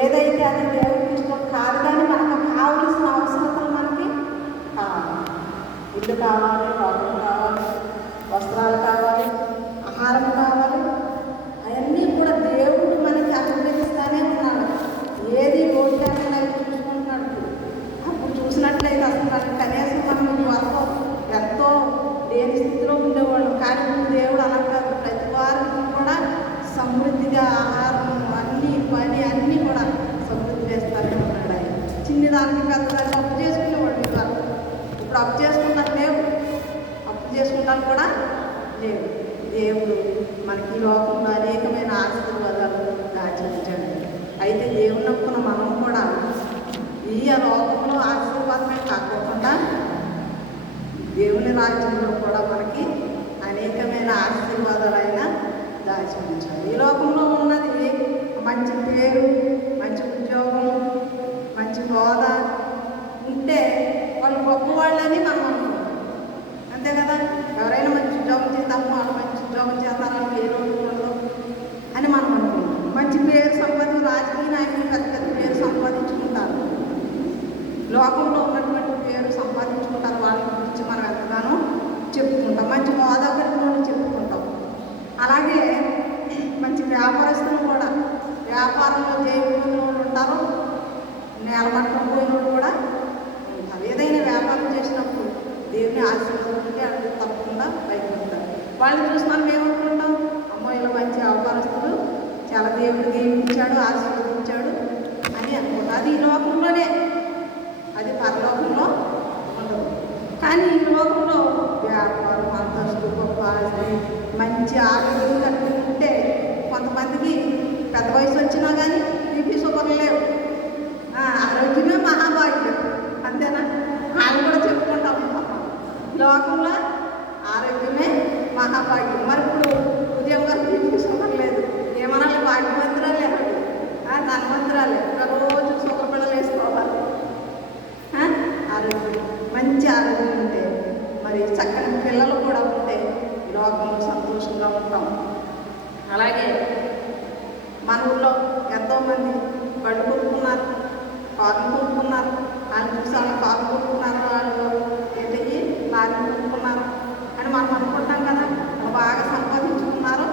ఏదైతే అది దేవుడికి ఇష్టం కాదు, కానీ మనకు కావలసిన అవసరతలు మనకి కావాలి. ఇల్లు కావాలి, వాటర్ కావాలి, వస్త్రాలు కావాలి, ఆహారం కావాలి. అవన్నీ కూడా దేవుడు మనకి అనుగ్రహిస్తానే ఉన్నాడు. ఏది లోటు లేకుండా చూసుకుంటున్నాడు. అప్పుడు చూసినట్లయితే అసలు మనకి కనీసం మనం వరకు ఎంతో లేని స్థితిలో ఉండేవాళ్ళం. కానీ దేవుడు అలా కాదు, ప్రతి వారికి కూడా సమృద్ధిగా ఆహారం అన్నీ పని అన్నీ కూడా సమృద్ధి చేస్తారని ఉన్నాడు ఆయన. చిన్నదానికి పెద్దదానికి అప్పు చేసుకునేవాడు. ఇప్పుడు అప్పు చేసుకుంటాను లేవు, అప్పు చేసుకుంటాను కూడా లేవు. దేవుడు మనకి ఈ లోకంలో అనేకమైన ఆశీర్వాదాలు దాచి ఉంచాడు. అయితే దేవుని నమ్ముకున్న మనం కూడా ఈ లోకంలో ఆశీర్వాదమే కాకుండా దేవుని రాజ్యంలో కూడా మనకి అనేకమైన ఆశీర్వాదాలైన దాచి ఉంచాడు. ఈ లోకంలో ఉన్నది మంచి పేరు, మంచి ఉద్యోగం, మంచి హోదా ఉంటే వాళ్ళు గొప్పవాళ్ళని మనం అనుకుంటాం. అంతే కదా, ఎవరైనా మంచి ఉద్యోగం చేద్దాము, వాళ్ళు మంచి ఉద్యోగం చేస్తారని ఏ రోజు ఉండదు అని మనం అనుకుంటాం. మంచి పేరు రాజకీయ నాయకులు పెద్ద పెద్ద పేరు సంపాదించుకుంటారు, లోకంలో ఉన్నటువంటి పేరు సంపాదించుకుంటారు. వాళ్ళ గురించి మనం ఎంతగానో చెప్పుకుంటాం, మంచి హోదా కలిగిన చెప్పుకుంటాం. అలాగే మంచి వ్యాపారస్తులు కూడా వ్యాపారంలో జైలు ఉంటారు, నేలమట్టం పోయిన కూడా ఉంటారు. ఏదైనా వ్యాపారం చేసినప్పుడు దేవుని ఆశీర్వాదంటే అది తప్పకుండా బయటకు ఉంటారు. వాళ్ళని చూసి మనం ఏమనుకుంటాం, అమ్మో ఇలా మంచి వ్యాపారస్తులు, చాలా దేవుడు దీవించాడు, ఆశీర్వదించాడు అని అనుకుంటాం. అది ఈ లోకంలోనే, అది పరలోకంలో ఉండదు. కానీ ఈ లోకంలో వ్యాపారం, అంతస్తు, గొప్ప ఆస్తి, మంచి ఆరోగ్యం కలిగి ఉంటే కొంతమందికి పెద్ద వయసు వచ్చినా కానీ బీపీ షుగర్లు లేవు. ఆరోగ్యమే మహాభాగ్యం, అంతేనా? ఆయన కూడా చెప్పుకుంటాం లోకంలో ఆరోగ్యమే మహాభాగ్యం. మరి ఇప్పుడు ఉదయం గారు బీపీ షుగర్ లేదు, ఏమనాలి? భాగ్యవంతురాలే, ధనవంతురాలే. రోజు షుగర్ బిళ్ళలు వేసుకోవాలి. ఆరోగ్యం, మంచి ఆరోగ్యం ఉంటే, మరి చక్కని పిల్లలు కూడా ఉంటే లోకంలో సంతోషంగా ఉంటాం. అలాగే మన ఊళ్ళో ఎంతోమంది బళ్ళు కొనుక్కున్నారు, కారు కొనుక్కున్నారు. వాళ్ళు చూసి వాళ్ళు కారు కొనుక్కున్నారు, వాళ్ళు ఏంటి లారీ కొనుక్కున్నారు అని మనం అనుకుంటాం కదా. వాళ్ళు బాగా సంపాదించుకున్నారు,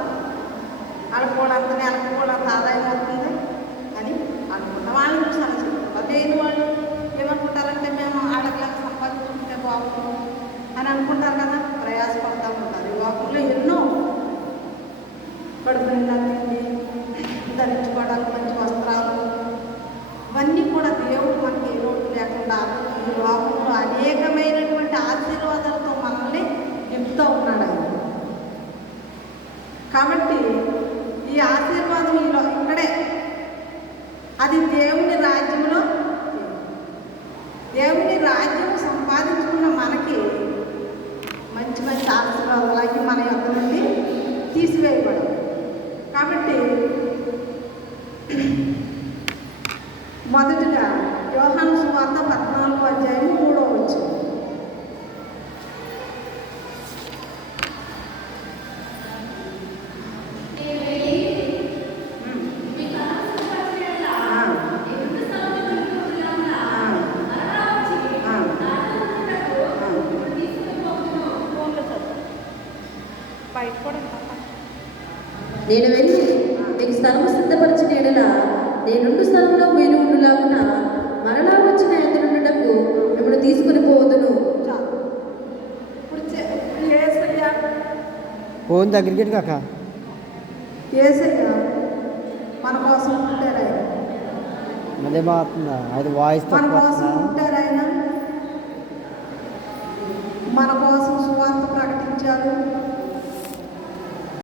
వాళ్ళకి కూడా అంత నెలకు కూడా అంత ఆదాయం అవుతుంది అని అనుకుంటాం. వాళ్ళని చూసి అనుకుంటాం. లేని వాళ్ళు ఏమనుకుంటారంటే మేము ఆడపిల్లకి సంపాదించుకుంటే బాగుంటుంది అని అనుకుంటారు కదా, ప్రయాసపడతా ఉంటారు. ఈ లోకంలో ఎన్నో కడుపు నిండా తిండి, ధరించుకోవడానికి మంచి వస్త్రాలు, ఇవన్నీ కూడా దేవుడు మనకి ఏ లోటు లేకుండా ఈ లోకంలో అనేకమైనటువంటి ఆశీర్వాదాలతో మనల్ని నింపుతూ ఉన్నాడు ఆయన. కాబట్టి ఈ ఆశీర్వాదం ఇక్కడే, అది దేవుని రాజ్యంలో. దేవుని రాజ్యం సంపాదించుకున్న మనకి మంచి మంచి ఆశీర్వాదాలకి మన యొక్క నుండి తీసివేయబడవు. కాబట్టి మొదటిగా యోహాను సువార్త 14:3. నేను వెళ్ళి మీకు స్థలము సిద్ధపరిచిన ఎడల నేనుండు స్థలంలో మీరు ఉండులాగున మరలా వచ్చిన ఎదురుండుటకు మిమ్మల్ని తీసుకుని పోదును. ఫోన్ దగ్గరికి కాక ఏసయ్య మన కోసం ఉంటారు. ఆయన అదే బాగుందా, అది వాయిస్ మన కోసం ఉంటారు. ఆయన మన కోసం సువార్త ప్రకటించారు.